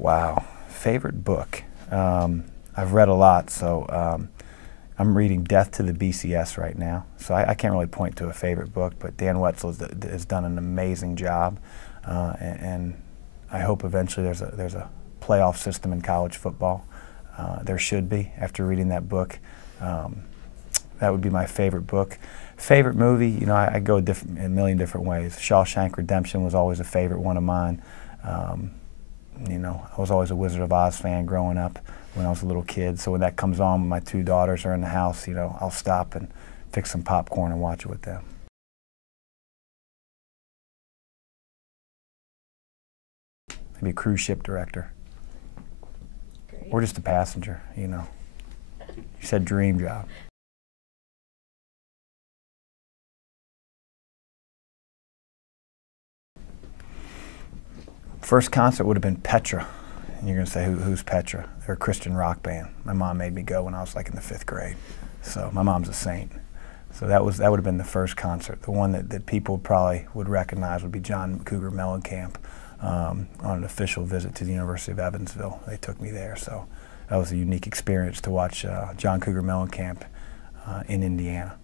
Wow, favorite book. I've read a lot, so I'm reading Death to the BCS right now. So I can't really point to a favorite book, but Dan Wetzel has done an amazing job, and I hope eventually there's a playoff system in college football. There should be after reading that book. That would be my favorite book. Favorite movie, you know, I go a million different ways. Shawshank Redemption was always a favorite one of mine. You know, I was always a Wizard of Oz fan growing up when I was a little kid. So when that comes on, when my two daughters are in the house, you know, I'll stop and fix some popcorn and watch it with them. Maybe a cruise ship director. Great. Or just a passenger, you know. You said dream job. First concert would have been Petra. And you're going to say, who's Petra? They're a Christian rock band. My mom made me go when I was like in the 5th grade. So my mom's a saint. So that would have been the first concert. The one that people probably would recognize would be John Cougar Mellencamp on an official visit to the University of Evansville. They took me there. So that was a unique experience to watch John Cougar Mellencamp in Indiana.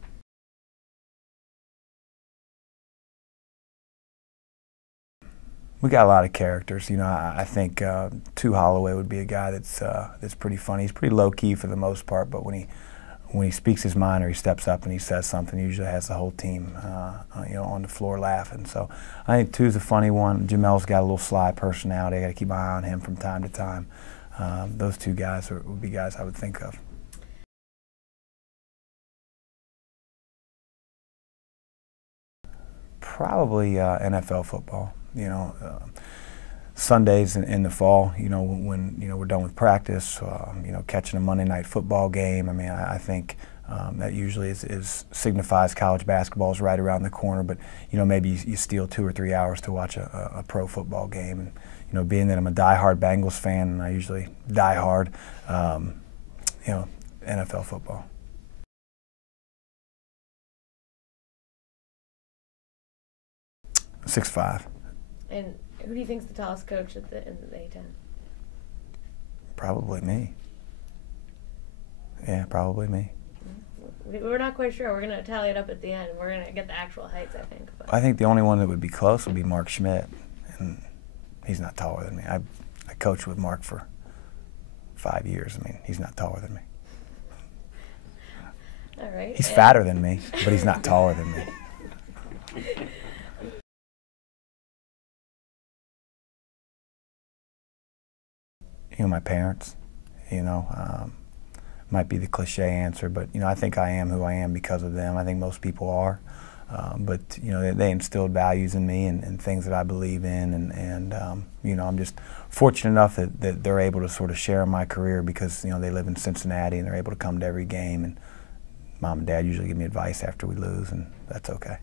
We got a lot of characters. You know, I think Tu Holloway would be a guy that's pretty funny. He's pretty low key for the most part, but when he speaks his mind or he steps up and he says something, he usually has the whole team, you know, on the floor laughing. So I think Tu's a funny one. Jamel's got a little sly personality. I got to keep my eye on him from time to time. Those two guys would be guys I would think of. Probably NFL football. You know, Sundays in the fall, you know, when you know we're done with practice, you know, catching a Monday night football game. I mean, I think that usually signifies college basketball is right around the corner. But you know, maybe you steal 2 or 3 hours to watch a pro football game. And you know, being that I'm a diehard Bengals fan, and I usually die hard, you know, NFL football. .6'5". And who do you think's the tallest coach in the A-10? Probably me. Yeah, probably me. We're not quite sure. We're going to tally it up at the end. We're going to get the actual heights, I think. But I think the only one that would be close would be Mark Schmidt, and he's not taller than me. I coached with Mark for 5 years. I mean, he's not taller than me. All right. He's fatter than me, but he's not taller than me. You know, my parents, you know, might be the cliche answer, but, you know, I think I am who I am because of them. I think most people are. But, you know, they instilled values in me and things that I believe in. And you know, I'm just fortunate enough that they're able to sort of share in my career because, you know, they live in Cincinnati and they're able to come to every game. And Mom and Dad usually give me advice after we lose, and that's okay.